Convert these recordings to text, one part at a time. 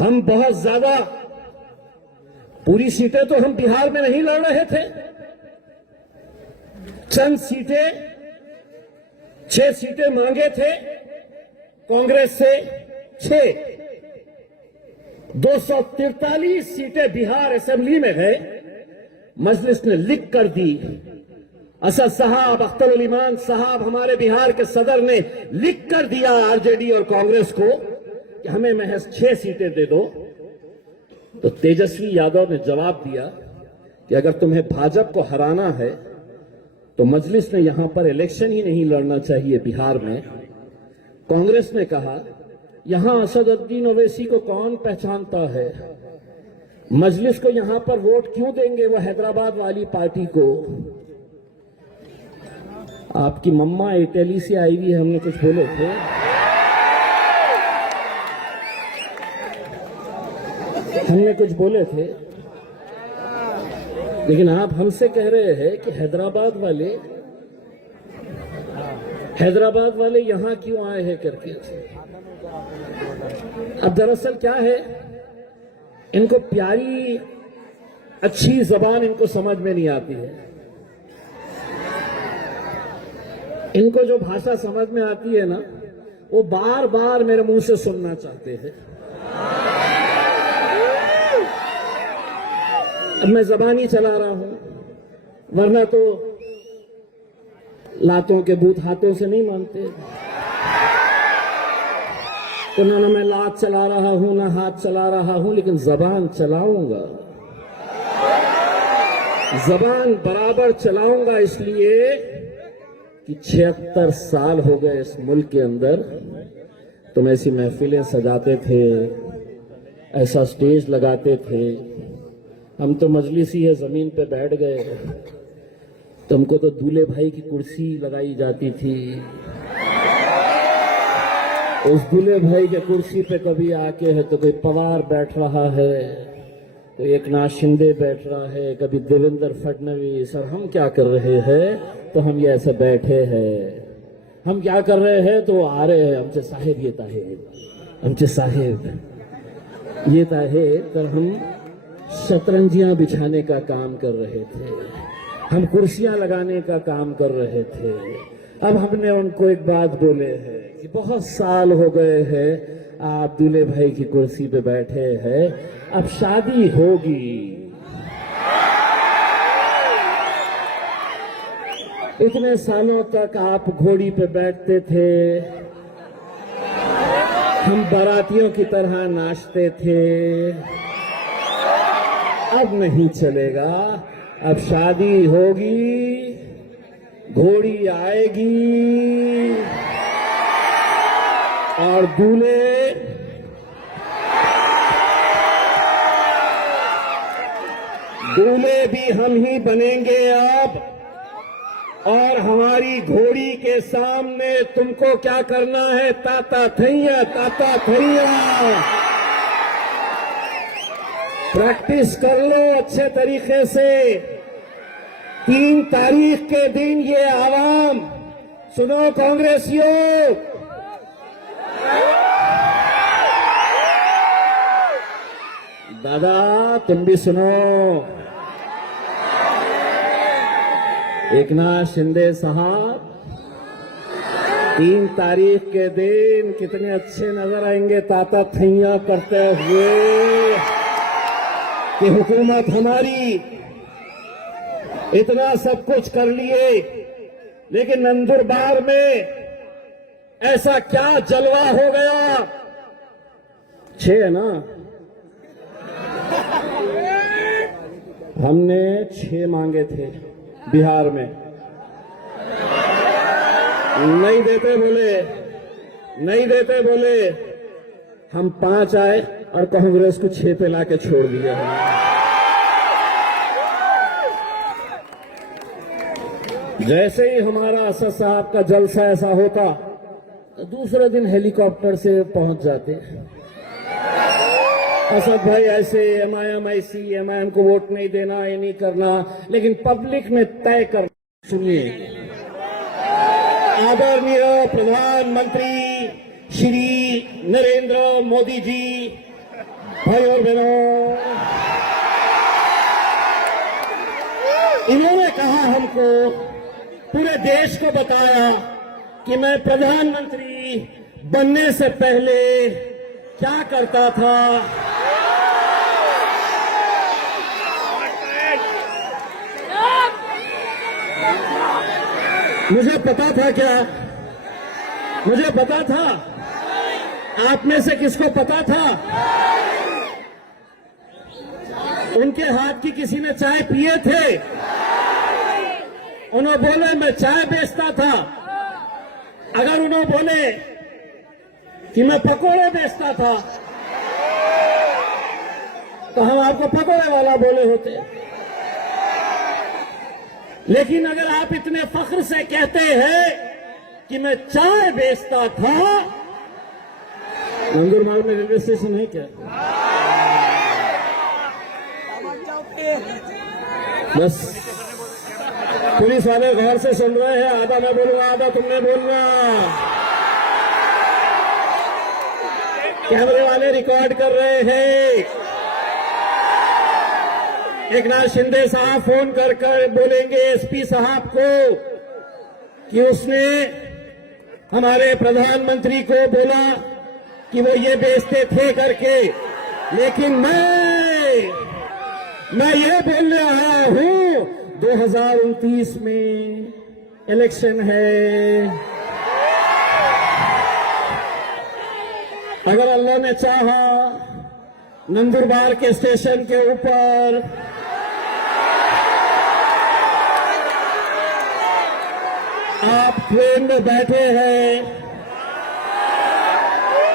हम बहुत ज्यादा, पूरी सीटें तो हम बिहार में नहीं लड़ रहे थे, चंद सीटें, 6 सीटें मांगे थे कांग्रेस से, 6, 243 सीटें बिहार असेंबली में गए। मजलिस ने लिख कर दी, असद साहब, अख्तर उल ईमान साहब, हमारे बिहार के सदर ने लिख कर दिया आरजेडी और कांग्रेस को कि हमें महज 6 सीटें दे दो। तो तेजस्वी यादव ने जवाब दिया कि अगर तुम्हें भाजपा को हराना है तो मजलिस ने यहां पर इलेक्शन ही नहीं लड़ना चाहिए बिहार में। कांग्रेस ने कहा यहां असदुद्दीन ओवैसी को कौन पहचानता है, मजलिस को यहां पर वोट क्यों देंगे वो हैदराबाद वाली पार्टी को। आपकी मम्मा इटली से आई हुई है, हमने कुछ बोले थे, हमने कुछ बोले थे, लेकिन आप हमसे कह रहे हैं कि हैदराबाद वाले यहां क्यों आए हैं करके। अब दरअसल क्या है, इनको प्यारी अच्छी जबान इनको समझ में नहीं आती है। इनको जो भाषा समझ में आती है ना, वो बार बार मेरे मुंह से सुनना चाहते हैं। अब मैं जबान ही चला रहा हूं, वरना तो लातों के बूथ हाथों से नहीं मानते। तो ना मैं लात चला रहा हूं, ना हाथ चला रहा हूं, लेकिन जबान चलाऊंगा, जबान बराबर चलाऊंगा, इसलिए कि 76 साल हो गए इस मुल्क के अंदर तुम ऐसी महफिलें सजाते थे, ऐसा स्टेज लगाते थे। हम तो मजलिस ही है, जमीन पे बैठ गए। तुमको तो दूल्हे भाई की कुर्सी लगाई जाती थी, उस दूल्हे भाई के कुर्सी पे कभी आके है तो कोई पवार बैठ रहा है, तो एकनाथ शिंदे बैठ रहा है, कभी देवेंद्र फडणवीस। और हम क्या कर रहे हैं, तो हम ये ऐसे बैठे हैं। हम क्या कर रहे हैं, तो आ रहे हैं हमसे साहेब ये ताहेब, हमसे साहेब ये ताहेब। पर हम शतरंजियां बिछाने का काम कर रहे थे, हम कुर्सियां लगाने का काम कर रहे थे। अब हमने उनको एक बात बोले हैं कि बहुत साल हो गए हैं आप दूल्हे भाई की कुर्सी पे बैठे हैं, अब शादी होगी। इतने सालों तक आप घोड़ी पे बैठते थे, हम बारातियों की तरह नाचते थे। अब नहीं चलेगा, अब शादी होगी, घोड़ी आएगी और दूल्हे भी हम ही बनेंगे अब। और हमारी घोड़ी के सामने तुमको क्या करना है, ताता थैया, ताता थैया। प्रैक्टिस कर लो अच्छे तरीके से। 3 तारीख के दिन ये आवाम, सुनो कांग्रेसियों, दादा तुम भी सुनो, एकनाथ शिंदे साहब 3 तारीख के दिन कितने अच्छे नजर आएंगे ताता थैया करते हुए कि हुकूमत हमारी, इतना सब कुछ कर लिए, लेकिन नंदुरबार में ऐसा क्या जलवा हो गया। 6 है ना, हमने 6 मांगे थे बिहार में, नहीं देते बोले, नहीं देते बोले। हम 5 आए और कांग्रेस को 6 पे लाके छोड़ दिया। जैसे ही हमारा असद साहब का जलसा ऐसा होता तो दूसरे दिन हेलीकॉप्टर से पहुंच जाते। असद भाई ऐसे, एमआईएम ऐसी, एमआईएम को वोट नहीं देना, ये नहीं करना, लेकिन पब्लिक में तय कर। सुनिए, आदरणीय प्रधानमंत्री श्री नरेंद्र मोदी जी भाई और बहनों, इन्होंने कहा हमको, पूरे देश को बताया कि मैं प्रधानमंत्री बनने से पहले क्या करता था। मुझे पता था क्या? मुझे पता था? आप में से किसको पता था? उनके हाथ की किसी ने चाय पिए थे? उन्होंने बोले मैं चाय बेचता था। अगर उन्होंने बोले कि मैं पकोड़े बेचता था तो हम आपको पकोड़े वाला बोले होते। लेकिन अगर आप इतने फख्र से कहते हैं कि मैं चाय बेचता था, नंदुरबार में रेलवे स्टेशन है क्या? बस पुलिस वाले गौर से सुन रहे हैं, आधा मैं बोलूंगा आधा तुमने बोलना। कैमरे वाले रिकॉर्ड कर रहे हैं। एकनाथ शिंदे साहब फोन कर बोलेंगे एसपी साहब को कि उसने हमारे प्रधानमंत्री को बोला कि वो ये बेचते थे करके। लेकिन मैं ये बोल रहा हूं 2029 में इलेक्शन है। अगर अल्लाह ने चाहा नंदुरबार के स्टेशन के ऊपर आप ट्रेन में बैठे हैं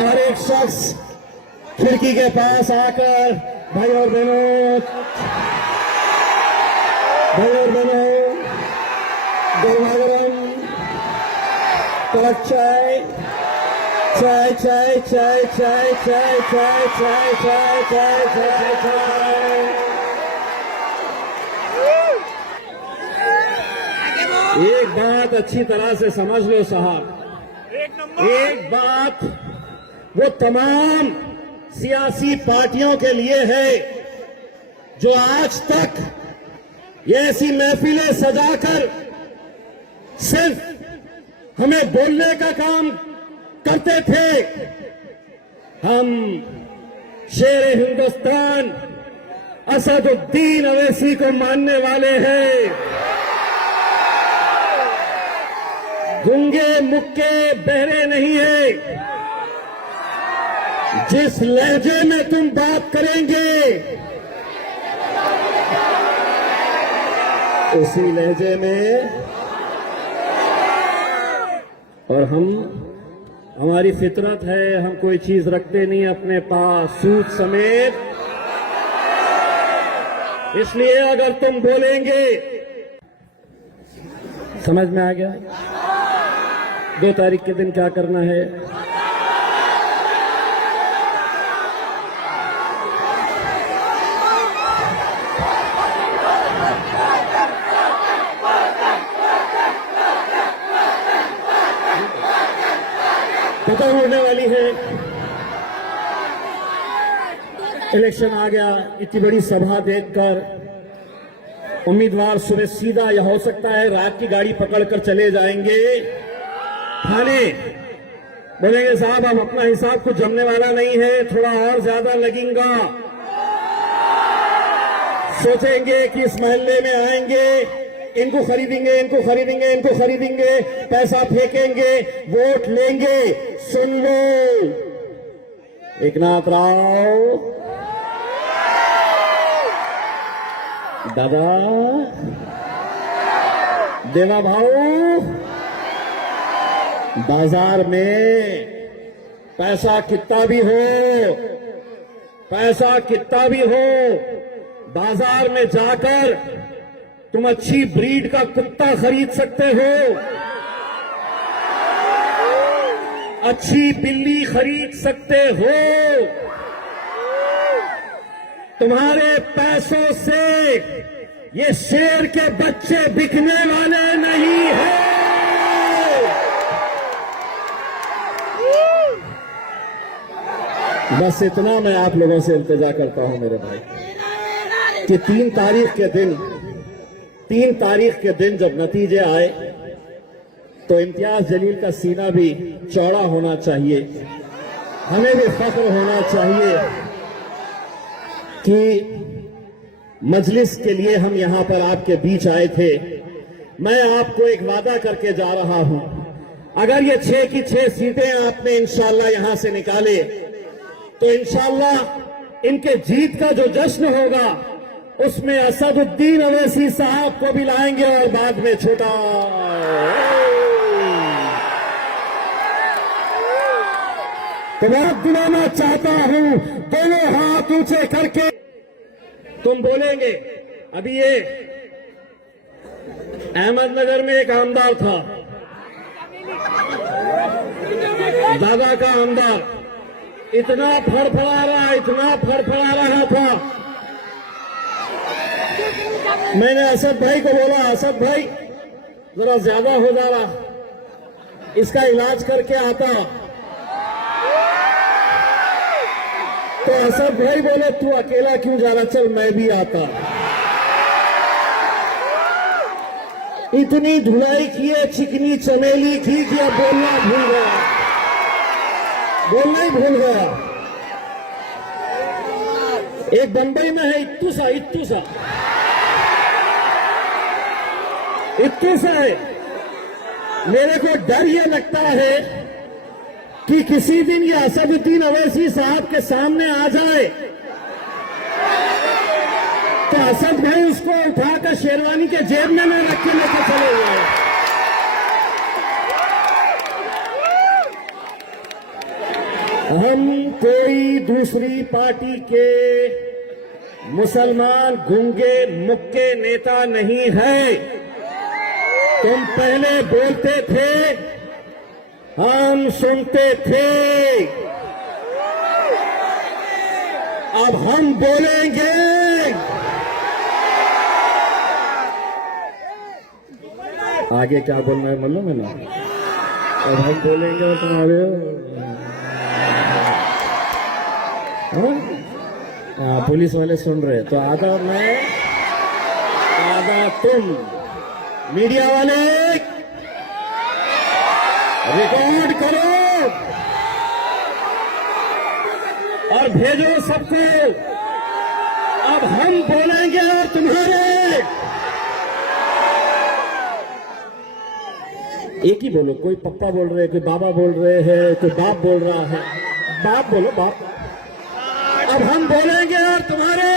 और एक शख्स खिड़की के पास आकर भाई और बहनों गर्मा गरम कड़क चाय चाय चाय चाय चाय चाय चाय चाय चाय चाय चाय चाय। एक बात अच्छी तरह से समझ लो साहब, एक बात वो तमाम सियासी पार्टियों के लिए है जो आज तक ये ऐसी महफिलें सजाकर सिर्फ हमें बोलने का काम करते थे। हम शेर हिंदुस्तान असदुद्दीन अवैसी को मानने वाले हैं। गूंगे मुक्के बहरे नहीं है। जिस लहजे में तुम बात करेंगे उसी लहजे में, और हमारी फितरत है, हम कोई चीज रखते नहीं अपने पास सूद समेत। इसलिए अगर तुम बोलेंगे, समझ में आ गया 2 तारीख के दिन क्या करना है? पता होने वाली है, इलेक्शन आ गया। इतनी बड़ी सभा देखकर उम्मीदवार सुबह सीधा या हो सकता है रात की गाड़ी पकड़कर चले जाएंगे थाने। बोलेंगे साहब हम अपना हिसाब कुछ जमने वाला नहीं है, थोड़ा और ज्यादा लगेगा। सोचेंगे कि इस मोहल्ले में आएंगे, इनको खरीदेंगे, इनको खरीदेंगे, इनको खरीदेंगे, पैसा फेंकेंगे, वोट लेंगे। सुन लो एकनाथ राव दादा, देवा भाऊ, बाजार में पैसा कितना भी हो, बाजार में जाकर तुम अच्छी ब्रीड का कुत्ता खरीद सकते हो, अच्छी बिल्ली खरीद सकते हो। तुम्हारे पैसों से ये शेर के बच्चे बिकने वाले नहीं हैं। बस इतना मैं आप लोगों से इल्तिजा करता हूं मेरे भाई कि 3 तारीख के दिन जब नतीजे आए तो इम्तियाज जलील का सीना भी चौड़ा होना चाहिए, हमें भी फख्र होना चाहिए कि मजलिस के लिए हम यहां पर आपके बीच आए थे। मैं आपको एक वादा करके जा रहा हूं, अगर ये 6 की 6 सीटें आपने इंशाअल्लाह यहां से निकाले तो इंशाअल्लाह इनके जीत का जो जश्न होगा उसमें असदुद्दीन अवैसी साहब को भी लाएंगे और बाद में छोटा तो मैं दिलाना चाहता हूं, दोनों हाथ ऊंचे करके तुम बोलेंगे। अभी ये अहमदनगर में एक आमदार था, दादा का आमदार, इतना फड़फड़ा रहा था। मैंने असद भाई को बोला, असद भाई जरा ज्यादा हो जा रहा, इसका इलाज करके आता। तो असद भाई बोले तू अकेला क्यों जा रहा, चल मैं भी आता। इतनी धुलाई की है, चिकनी चमेली की कि अब बोलना ही भूल गया। एक बंबई में है इत्तूसा है। मेरे को डर ये लगता है कि किसी दिन ये असदुद्दीन अवैसी साहब के सामने आ जाए तो असद भाई उसको उठाकर शेरवानी के जेब में न रख के लेकर चले गए। हम कोई दूसरी पार्टी के मुसलमान गूंगे मुक्के नेता नहीं है। तुम पहले बोलते थे, हम सुनते थे, अब हम बोलेंगे। आगे क्या बोलना है मालूम है ना, अब हम बोलेंगे और तुम आगे पुलिस वाले सुन रहे, तो आधा मैं आधा तुम। मीडिया वाले रिकॉर्ड करो और भेजो सबको। अब हम बोलेंगे और तुम्हारे एक ही बोलो। कोई पप्पा बोल रहे, कोई बाबा बोल रहे हैं, कोई बाप बोल रहा है। बाप बोलो, बाप। अब हम बोलेंगे और तुम्हारे